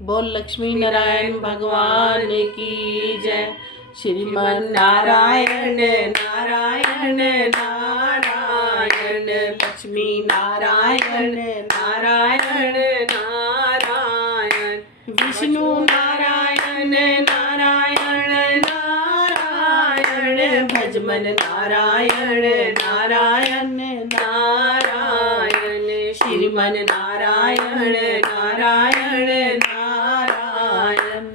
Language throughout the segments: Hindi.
बोल लक्ष्मी नारायण भगवान की जय। श्रीमन नारायण नारायण नारायण, लक्ष्मी नारायण नारायण नारायण, विष्णु नारायण नारायण नारायण, भजमन नारायण नारायण नारायण, श्रीमन नारायण नारायण नारायण।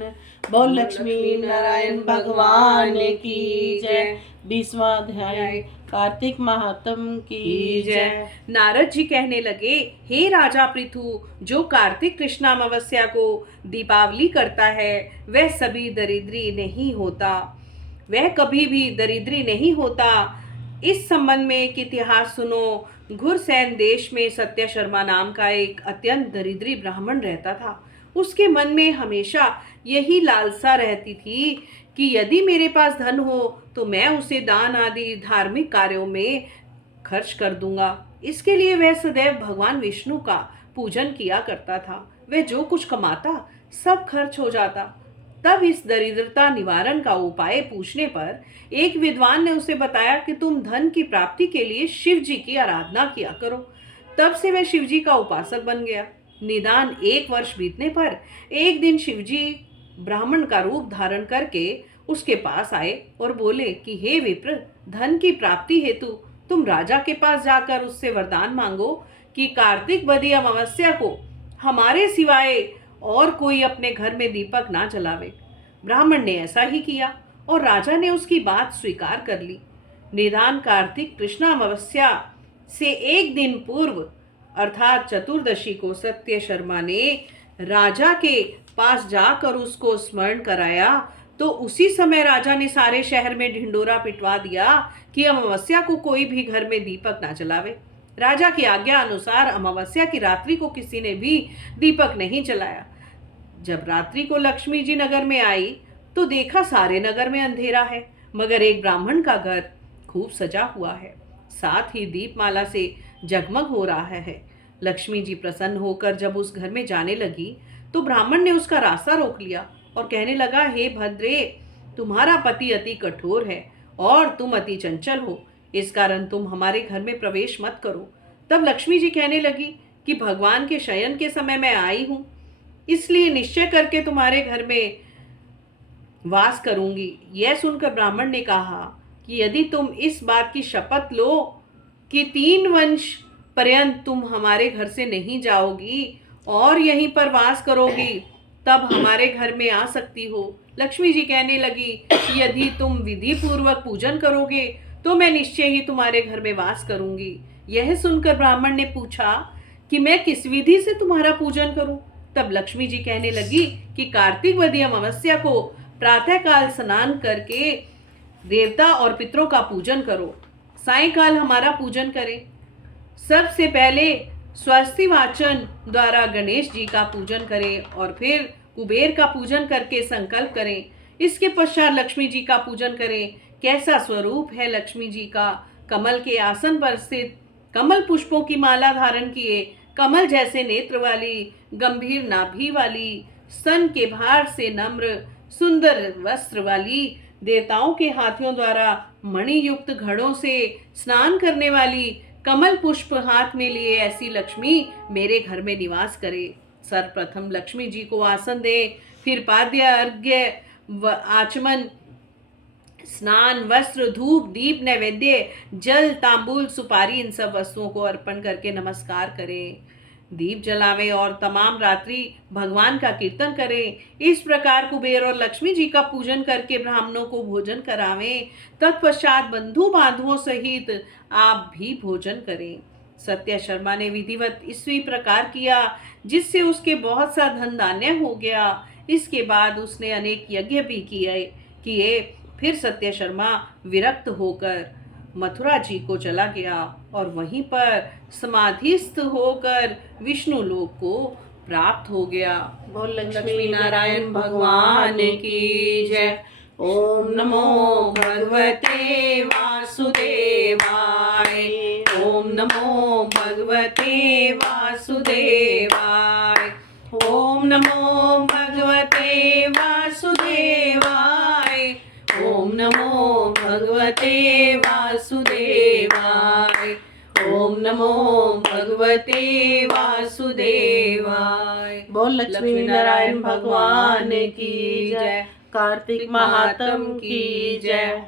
बोल लक्ष्मी नारायण भगवान की जय। 20वां अध्याय कार्तिक महात्म की जय। नारद जी कहने लगे, हे राजा पृथु, जो कार्तिक कृष्णामावस्या को दीपावली करता है वह सभी दरिद्री नहीं होता, वह कभी भी दरिद्री नहीं होता। इस संबंध में एक इतिहास सुनो। घुरसैन देश में सत्य शर्मा नाम का एक अत्यंत दरिद्री ब्राह्मण रहता था। उसके मन में हमेशा यही लालसा रहती थी कि यदि मेरे पास धन हो तो मैं उसे दान आदि धार्मिक कार्यों में खर्च कर दूंगा। इसके लिए वह सदैव भगवान विष्णु का पूजन किया करता था। वह जो कुछ कमाता सब खर्च हो जाता। तब इस दरिद्रता निवारण का उपाय पूछने पर एक विद्वान ने उसे बताया कि तुम धन की प्राप्ति के लिए शिव जी की आराधना किया करो। तब से वह शिव जी का उपासक बन गया। निदान 1 वर्ष बीतने पर एक दिन शिव जी ब्राह्मण का रूप धारण करके उसके पास आए और बोले कि हे विप्र, धन की प्राप्ति हेतु तुम राजा के पास जाकर उससे वरदान मांगो कि कार्तिक बदी अमावस्या को हमारे सिवाय और कोई अपने घर में दीपक ना जलावे। ब्राह्मण ने ऐसा ही किया और राजा ने उसकी बात स्वीकार कर ली। निदान कार्तिक कृष्ण अमावस्या से एक दिन पूर्व अर्थात चतुर्दशी को सत्य शर्मा ने राजा के पास जाकर उसको स्मरण कराया तो उसी समय राजा ने सारे शहर में ढिंडोरा पिटवा दिया कि अमावस्या को कोई भी घर में दीपक ना जलावे। राजा की आज्ञा अनुसार अमावस्या की रात्रि को किसी ने भी दीपक नहीं जलाया। जब रात्रि को लक्ष्मी जी नगर में आई तो देखा सारे नगर में अंधेरा है, मगर एक ब्राह्मण का घर खूब सजा हुआ है, साथ ही दीपमाला से जगमग हो रहा है। लक्ष्मी जी प्रसन्न होकर जब उस घर में जाने लगी तो ब्राह्मण ने उसका रास्ता रोक लिया और कहने लगा, हे भद्रे, तुम्हारा पति अति कठोर है और तुम अति चंचल हो, इस कारण तुम हमारे घर में प्रवेश मत करो। तब लक्ष्मी जी कहने लगी कि भगवान के शयन के समय मैं आई हूं, इसलिए निश्चय करके तुम्हारे घर में वास करूंगी। यह सुनकर ब्राह्मण ने कहा कि यदि तुम इस बात की शपथ लो कि 3 वंश पर्यंत तुम हमारे घर से नहीं जाओगी और यहीं पर वास करोगी तब हमारे घर में आ सकती हो। लक्ष्मी जी कहने लगी कि यदि तुम विधि पूर्वक पूजन करोगे तो मैं निश्चय ही तुम्हारे घर में वास करूंगी। यह सुनकर ब्राह्मण ने पूछा कि मैं किस विधि से तुम्हारा पूजन करूं। तब लक्ष्मी जी कहने लगी कि कार्तिक वदी अमावस्या को प्रातःकाल स्नान करके देवता और पितरों का पूजन करो, सायंकाल हमारा पूजन करें। सबसे पहले स्वस्ति वाचन द्वारा गणेश जी का पूजन करें और फिर कुबेर का पूजन करके संकल्प करें। इसके पश्चात लक्ष्मी जी का पूजन करें। कैसा स्वरूप है लक्ष्मी जी का! कमल के आसन पर स्थित, कमल पुष्पों की माला धारण किए, कमल जैसे नेत्र वाली, गंभीर नाभि वाली, स्तन के भार से नम्र सुंदर वस्त्र वाली, देवताओं के हाथियों द्वारा मणि युक्त घड़ों से स्नान करने वाली, कमल पुष्प हाथ में लिए ऐसी लक्ष्मी मेरे घर में निवास करे। सर्वप्रथम लक्ष्मी जी को आसन दे, फिर पाद्य, अर्घ्य, आचमन, स्नान, वस्त्र, धूप, दीप, नैवेद्य, जल, तांबूल, सुपारी, इन सब वस्तुओं को अर्पण करके नमस्कार करें, दीप जलावें और तमाम रात्रि भगवान का कीर्तन करें। इस प्रकार कुबेर और लक्ष्मी जी का पूजन करके ब्राह्मणों को भोजन करावें। तत्पश्चात बंधु बांधवों सहित आप भी भोजन करें। सत्य शर्मा ने विधिवत इसी प्रकार किया जिससे उसके बहुत सा धन धान्य हो गया। इसके बाद उसने अनेक यज्ञ भी किए। फिर सत्य शर्मा विरक्त होकर मथुरा जी को चला गया और वहीं पर समाधिस्थ होकर विष्णु लोक को प्राप्त हो गया। बोल लक्ष्मी नारायण भगवान की जय। ओम नमो भगवते वासुदेवाय। ओम नमो भगवते वासुदेवाय। ओम नमो भगवते वासुदेवाय। ओम नमो भगवते वासुदेवाय। ओम नमो भगवते वासुदेवाय। बोल लक्ष्मी नारायण भगवान की जय। कार्तिक महात्म की जय।